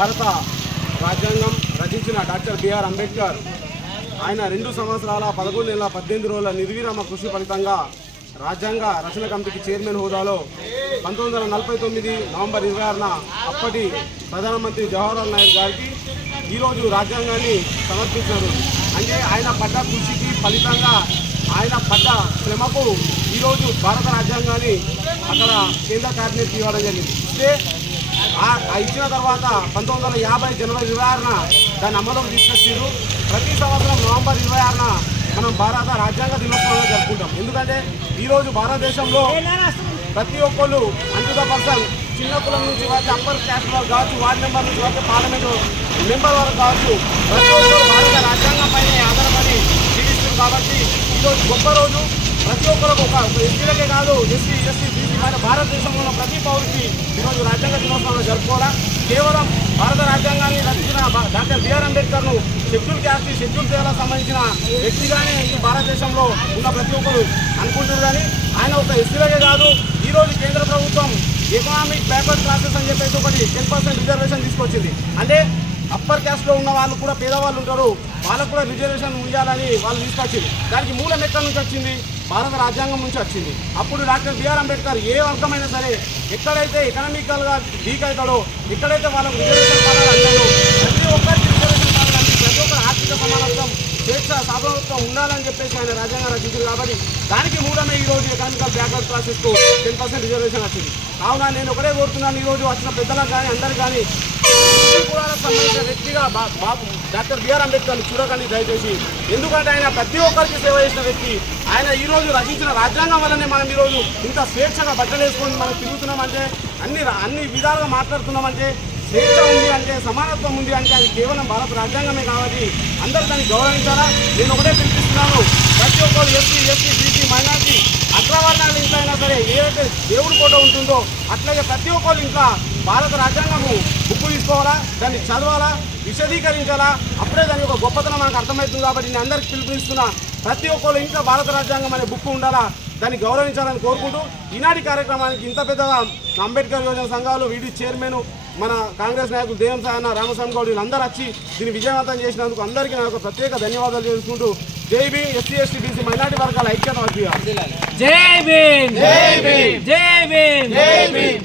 భారత రాజ్యాంగం రచించిన డాక్టర్ బిఆర్ అంబేద్కర్. ఆయన రెండు సంవత్సరాల పదకొండు నెలల పద్దెనిమిది రోజుల నిర్విరామ కృషి ఫలితంగా రాజ్యాంగ రచన కమిటీకి చైర్మన్ హోదాలో పంతొమ్మిది వందల నలభై తొమ్మిది నవంబర్ ఇరవై ఆరున అప్పటి ప్రధానమంత్రి జవహర్లాల్ నెహ్రూ గారికి ఈరోజు రాజ్యాంగాన్ని సమర్పించారు. అంటే ఆయన పడ్డ కృషికి ఫలితంగా ఆయన పడ్డ శ్రమకు ఈరోజు భారత రాజ్యాంగాన్ని అక్కడ కేంద్ర కేబినెట్ ఇవ్వడం జరిగింది. ఇస్తే ఇచ్చిన తర్వాత పంతొమ్మిది వందల యాభై జనవరి ఇరవై ఆరున దాన్ని అమలులోకి తీసుకొచ్చారు ప్రతి సంవత్సరం నవంబర్ ఇరవై ఆరున మనం భారత రాజ్యాంగ దినోత్సవంగా జరుపుకుంటాం. ఎందుకంటే ఈరోజు భారతదేశంలో ప్రతి ఒక్కళ్ళు అంటు పర్సన్ చిన్న కులం నుంచి వచ్చి అప్పర్ క్యాస్ట్ వరకు కావచ్చు వార్డు మెంబర్ నుంచి వచ్చి పార్లమెంట్ మెంబర్ వరకు కావచ్చు ప్రతి ఒక్కరు భారత రాజ్యాంగం పైన ఆధారపడి జీవిస్తుంది కాబట్టి ఈరోజు గొప్ప రోజు. ప్రతి ఒక్కరికి ఒక ఎస్సీలకే కాదు ఎస్సీ ఎస్సీ బీసీ మన భారతదేశంలో ఉన్న ప్రతి పౌరుకి ఈరోజు రాజ్యాంగ దినోత్సవం జరుపుకోవడం కేవలం భారత రాజ్యాంగాన్ని రచించిన డాక్టర్ బిఆర్ అంబేద్కర్ను షెడ్యూల్ క్యాస్ట్ షెడ్యూల్ తెగలకు సంబంధించిన వ్యక్తిగానే ఈ భారతదేశంలో ఉన్న ప్రతి ఒక్కరు అనుకుంటారు కానీ ఆయన ఒక ఎస్సీలకే కాదు ఈరోజు కేంద్ర ప్రభుత్వం ఎకనామిక్ బ్యాక్వర్డ్ క్లాసెస్ అని చెప్పేసి ఒకటి టెన్ పర్సెంట్ రిజర్వేషన్ తీసుకొచ్చింది. అంటే అప్పర్ క్యాస్ట్లో ఉన్న వాళ్ళు కూడా పేదవాళ్ళు ఉంటారు వాళ్ళకు కూడా రిజర్వేషన్ ఇవ్వాలని వాళ్ళు తీసుకొచ్చింది. దానికి మూలం ఎక్కడి నుంచి వచ్చింది? భారత రాజ్యాంగం నుంచి వచ్చింది. అప్పుడు డాక్టర్ బిఆర్ అంబేద్కర్ ఏ వర్గమైనా సరే ఎక్కడైతే ఎకనామికల్గా వీక్ అవుతాడో ఎక్కడైతే వాళ్ళకు రిజర్వేషన్ ప్రతి ఒక్కరికి రిజర్వేషన్ పదాలు ప్రతి ఒక్కరు ఆర్థిక సమానత్వం స్వేచ్ఛ సాధనత్వం ఉండాలని చెప్పేసి ఆయన రాజ్యాంగం రచించారు కాబట్టి దానికి మూలమే ఈ రోజు ఎకనామికల్ బ్యాక్వర్డ్ క్లాసెస్కు టెన్ పర్సెంట్ రిజర్వేషన్ వచ్చింది. కావున నేను ఒకటే కోరుతున్నాను ఈరోజు వచ్చిన పెద్దలకు కానీ అందరికి కానీ కులాలకు సంబంధించిన వ్యక్తిగా బాబు డాక్టర్ బిఆర్ అంబేద్కర్ చూడకండి దయచేసి. ఎందుకంటే ఆయన ప్రతి ఒక్కరికి సేవ చేసిన వ్యక్తి. ఆయన ఈరోజు రచించిన రాజ్యాంగం వల్లనే మనం ఈరోజు ఇంత స్వేచ్ఛగా బట్టలు వేసుకొని మనం తిరుగుతున్నామంటే అన్ని అన్ని విధాలుగా మాట్లాడుతున్నామంటే స్వేచ్ఛ ఉంది అంటే సమానత్వం ఉంది అంటే అది కేవలం భారత రాజ్యాంగమే కాబట్టి అందరూ దాన్ని గౌరవించాలా? నేను ఒకటే పిలిపిస్తున్నాను. ప్రతి ఒక్కరు ఎస్సీ ఎస్సీ బీసీ మైనార్టీ అగ్రవర్ణాల ఇంట్లో అయినా సరే ఏదైతే దేవుడి ఫోటో ఉంటుందో అట్లాగే ప్రతి ఒక్కరు ఇంట్లో భారత రాజ్యాంగము బుక్ తీసుకోవాలా? దాన్ని చదవాలా? విశదీకరించాలా? అప్పుడే దాని యొక్క గొప్పతనం మనకు అర్థమవుతుంది కాబట్టి నేను అందరికి పిలుపునిస్తున్నా. ప్రతి ఒక్కరు ఇంట్లో భారత రాజ్యాంగం అనే బుక్ ఉండాలా? దాన్ని గౌరవించాలని కోరుకుంటూ ఈనాటి కార్యక్రమానికి ఇంత పెద్దగా అంబేద్కర్ యోజన సంఘాలు వీడి చైర్మన్ మన కాంగ్రెస్ నాయకులు దేవం సాయన రామస్వామి గౌడ్ వీళ్ళందరూ వచ్చి దీన్ని విజయవంతం చేసినందుకు అందరికీ నా యొక్క ప్రత్యేక ధన్యవాదాలు తెలుసుకుంటూ జై Bhim SC ST BC minority వర్గాల ఐక్యత జై భీమ్! జై భీమ్! జై భీమ్! జై భీమ్!